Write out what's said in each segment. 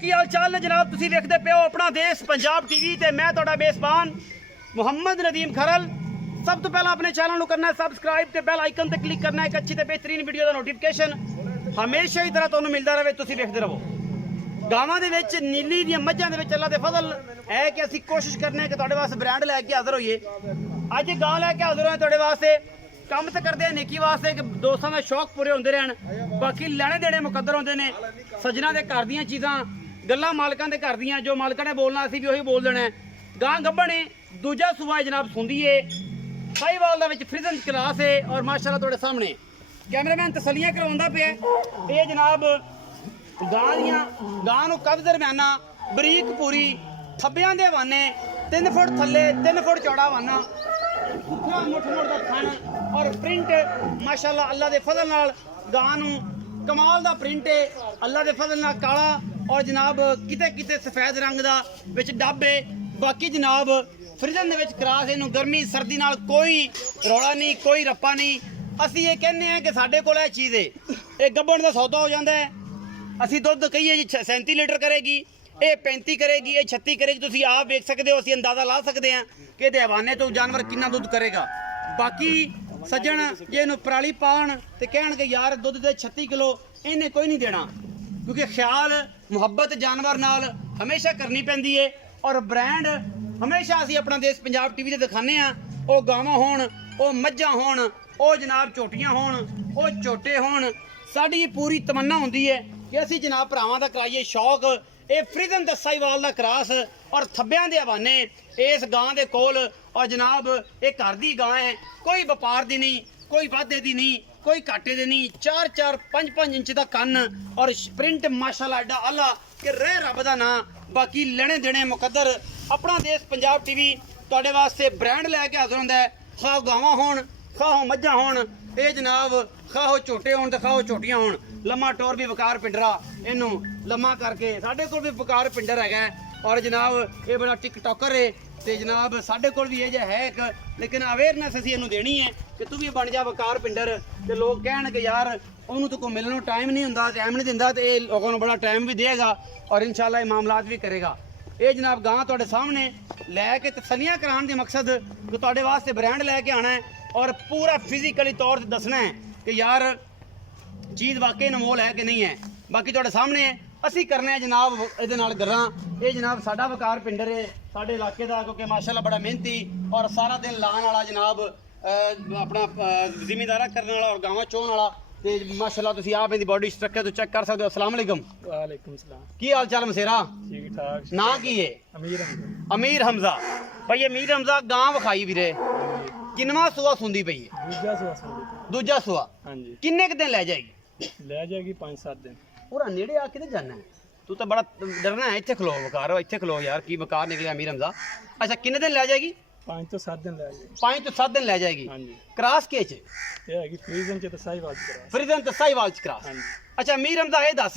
की हाल चाल ने जनाब तुसीं वेखदे पे हो अपना देश पंजाब टीवी ते मैं तुहाडा मेज़बान मुहम्मद नदीम खरल। सब तो पहला अपने चैनल करना है सबसक्राइब ते बेल आइकन ते क्लिक करना है एक अच्छी ते बेहतरीन वीडियो का नोटिफिकेशन हमेशा ही तरह तुहानूं मिलता रहे तुसीं वेखदे रहो। गावां दे विच नीली दी मੱਝਾਂ दे विच अल्लाह दे फजल है कि असीं कोशिश करने कि तुहाडे वास्ते ब्रांड लैके हाज़र होइए। अज गां लैके हाज़र होए तुहाडे वास्ते कम तो करते हैं नेकी वास्ते कि दोस्तों के शौक पूरे होंदे रहन, बाकी लैने देने मुकद्दर होंदे ने। सज्जना के घर दियां चीज़ां गल्लां मालकां दे घर दियां जो मालकां ने बोलना असीं भी उही बोल देना है। गां गब्बण है दूजा सूबा जनाब सुंदी है साहिवाल दा विच फ्रिजन क्लास है और माशाअल्लाह तुहाडे सामने कैमरामैन तसलियां करवाउंदा पिया। ये जनाब गां दियां गां नूं कद दरम्याना बरीक पूरी थब्बियां दे हवाने 3 फुट थल्ले 3 फुट चौड़ा हवाना मुठ मुठ दा थन और प्रिंट माशाअल्लाह अल्लाह दे फजल नाल गां नूं कमाल दा प्रिंट है अल्लाह दे फजल नाल काला और जनाब किते किते सफेद रंग दा विच डब्बे। बाकी जनाब फ्रिजन दे विच क्रास इनू गर्मी सर्दी नाल कोई रौला नहीं कोई रप्पा नहीं। असीं ये कहने हैं कि साडे कोल ये चीज़ है ये गब्बण दा सौदा हो जाता है। असीं दुध कहिए जी 37 लीटर करेगी ये 35 करेगी ये 36 करेगी तुसीं आप वेख सकते हो असीं अंदाज़ा ला सकते हैं कि इहदे हवाने तो जानवर कितना दुध करेगा। बाकी सज्जन जे इनू पराली पाण ते कहण कि यार दुध दे 36 किलो इन्हें कोई नहीं देना क्योंकि ख्याल मुहब्बत जानवर नाल हमेशा करनी पैंदी है और ब्रांड हमेशा असीं अपना देश पंजाब टीवी ते दिखाने हैं। वो गावां होण वो मੱਝਾਂ होण वो जनाब झोटियां होण वो झोटे होण साडी पूरी तमन्ना हुंदी है कि असीं जनाब भरावां दा कराइए शौक ये फ्रिजन दा साहिवाल दा क्रास और थब्बियां दे हवाने इस गां दे कोल और जनाब ये घर दी गां है कोई व्यापार दी नहीं कोई वाधे दी नहीं कोई घाटे दे नहीं 4-4 5-5 इंच दा कन्न और प्रिंट माशाअल्लाह एडा आला कि रह रब दा नां। बाकी लेने देने मुकद्दर अपना देश पंजाब टीवी तुहाडे वास्ते ब्रांड लैके हाज़र हुंदा है। खाओ गावां होण खाओ मੱਝਾਂ होण ये जनाब खाओ झोटे होण ते खाओ झोटियां होण। लम्मा टोर भी वकार पिंडरा इनू लम्मा करके साढ़े कोल भी वकार पिंडर है और जनाब ये बड़ा टिकटॉकर है तो जनाब साढ़े कोल भी ये है एक लेकिन अवेयरनेस असीं इनू देनी है कि तू भी बन जा वकार पिंडर ते लोग कहण कि यार उन्होंने तो कोई मिलने टाइम नहीं हुंदा टाइम नहीं दिंदा तो ये लोगों को बड़ा टाइम भी देगा और इंशाल्लाह ये मामलात भी करेगा। ये जनाब गां तुहाडे सामने लैके तसलियां कराने के मकसद कि तुहाडे वास्ते ब्रांड लैके आना है और पूरा फिजिकली तौर पर दसना है कि यार चीज़ वाकई अनमोल है कि नहीं है। बाकी तुहाडे सामने है असी करने हैं जनाब ये नाल गल्लां। ये जनाब साडा वकार पिंडर है साडे इलाके का क्योंकि माशाअल्लाह बड़ा मेहनती और सारा दिन लाने वाला जनाब अपना जिमीदारा करने वाला और गाँव चोन वाला ते माशाअल्लाह तुसीं आप इहदी बॉडी स्ट्रक्चर तो चेक कर सकते हो। अस्सलाम वालेकुम। वालेकुम सलाम। की हाल चाल मसेरा? ठीक ठाक। ना की है? अमीर हमजा। अमीर हमजा भाई अमीर हमजा गां विखाई वीरे किनवा सुआ सुंदी पई है? दूजा सुआ सुंदी। दूजा सुआ हाँ जी। किन्ने क दिन लै जाएगी? ले जाएगी 5-7 दिन। पूरा नेड़े आ किधर जाना है तू तो बड़ा डरना है। इत्थे खलो वकार इत्थे खलो यार की वकार निकले अमीर हमजा। अच्छा किन्ने दिन लै जाएगी? 5 ਤੋਂ 7 दिन ले जाएगी। 5 ਤੋਂ 7 दिन लै जाएगी। हाँ जी। क्रास के च ये है कि फ्रीजन च तो साहिवाल च करा। फ्रिजन ते साहिवाल च क्रास। हाँ जी। अच्छा अमीर हमजा ये दस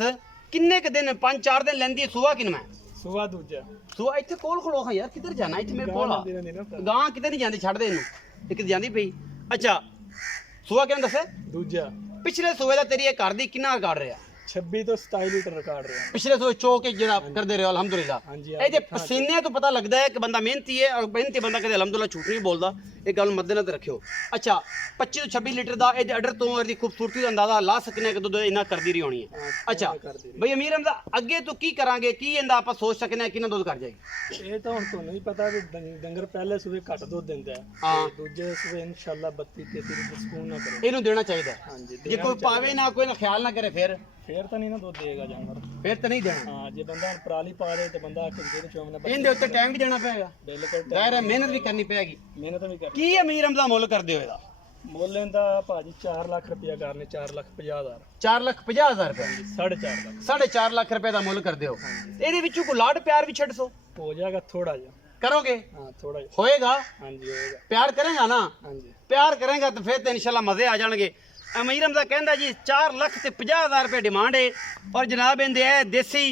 किन्ने क दिन 5-4 दिन लैंदी सुआ किनवा? सुआ दूजा। सुआ इत्थे कोल खलो हां यार किधर जाना इत्थे मेरे कोल आ गां किधर नहीं जांदी छड़ दे इनू एक जांदी पई। अच्छा सुआ किन्ने दसे? दूजा। पिछले सुए दा तेरी घर दी किन्ना रिकॉर्ड रहा? 26 ਤੋਂ 27 लीटर रिकॉर्ड रहा। पिछले सुए चौक जरा करदे रहे अल्हम्दुलिल्लाह। हाँ जी। ये पसीने तो पता लगता है कि बंदा मेहनती है और मेहनती बंदा कदे अल्हम्दुलिल्लाह झूठ नहीं बोलता ये गल मद्देनजर रखियो। अच्छा 25 ਤੋਂ 26 लीटर का ये अडर तो इसकी खूबसूरती का अंदाजा ला सकने कि दुध इन्ना करदी रही होनी है। अच्छा भाई अमीर हमजा अगे तो की करांगे की इंदा आप सोच सकने किन्ना दुध कर जाएगी? ये तो हुण तुहानूं ही पता भी डंगर पहले सूबे घट दुध दिंदा है। हाँ। दूजे सूबे इंशाअल्लाह 32-33 लीटर सकून ना करे। इनू देना चाहिए। हाँ जी। जे कोई पावे ना कोई ना ख्याल ना करे फिर तो नहीं ना दूध देगा जानवर। फिर तो नहीं देना। हाँ जो बंदा पराली पा दे तो बंदा आके चौमना इनके उत्ते टाइम भी देना पेगा बिल्कुल जाहिर है मेहनत भी करनी पेगी। मेहनत भी कर की अमीर हमजा मुल कर दे होएगा? मुल इंदा भाजी 4 लाख रुपया करने 4,50,000 4,50,000 रुपए 4.5 लाख 4.5 लाख रुपए का मुल कर दो। ਇਹਦੇ ਵਿੱਚੋਂ ਕੋਈ ਲਾਡ प्यार भी ਛੱਡ सो हो जाएगा थोड़ा जा। करोगे? हाँ थोड़ा जा। होएगा? हाँ जी होएगा। प्यार करेगा ना? हाँ जी। प्यार करेगा तो फिर तो इंशाल्लाह मजे आ जाएंगे। अमीर हमजा कहता जी 4,50,000 रुपये डिमांड है और जनाब इंदे है देसी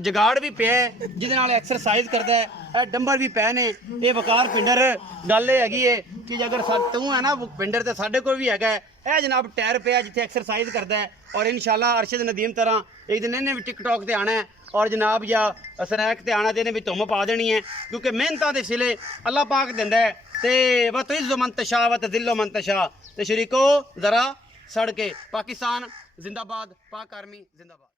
जगाड़ भी पे है जिहदे नाल एक्सरसाइज करता है डंबर भी पे ने ये वकार पिंडर गल ये हैगी है कि अगर तू है ना पिंडर तो साढ़े कोल भी हैगा है जनाब टायर पे जिथे एक्सरसाइज करता है और इंशाल्लाह अरशद नदीम तरह एक दिन इन्हें भी टिकटॉक से आना है ਔਰ ਜਨਾਬ ਜਾਂ ਸਨੈਕ ਤੇ ਆਣਾ ਤੇ ਇਹਨੇ ਵੀ ਧੁੰਮ ਪਾ ਦੇਣੀ ਹੈ ਕਿਉਂਕਿ ਮਿਹਨਤਾਂ ਦੇ ਸਿਲੇ ਅੱਲਾਹ ਪਾਕ ਦਿੰਦਾ ਹੈ ਤੇ ਵ ਤੁਇਜ਼ੁ ਮਨ ਤਸ਼ਾ व तुज़िल्लु मन तशा ਤੇ ਸ਼ਰੀਕੋ ਜ਼ਰਾ ਸੜ ਕੇ ਪਾਕਿਸਤਾਨ ਜ਼ਿੰਦਾਬਾਦ, ਪਾਕ ਆਰਮੀ ਜ਼ਿੰਦਾਬਾਦ।